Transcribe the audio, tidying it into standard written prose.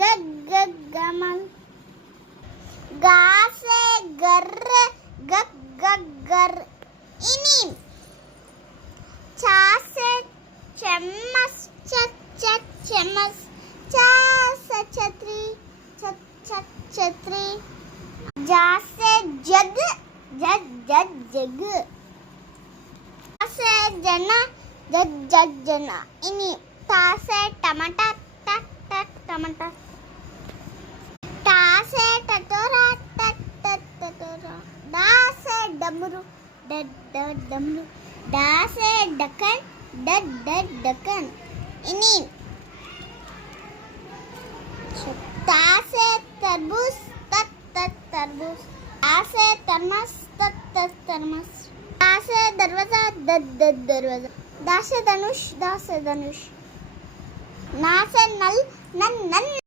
गग गग Gamal गा से गर्र गग गग गर इनी चा से चम्मच चट चट चम्मच चा से छतरी छत छत छतरी जा से जग जग जग जग से जना जग जग जना इनी ता से टमाटा टक टक टमाटा टा से टटोरा टक टक टटोरा डा से डमरू डड डड डमरू डा से डकन डड डड डकन इनी ता से तरबूज तक तक तरबूज आ से तरमस तक तक तरमस दा से दरवाजा दद दद दरवाजा दा से धनुष ना से नल नन नन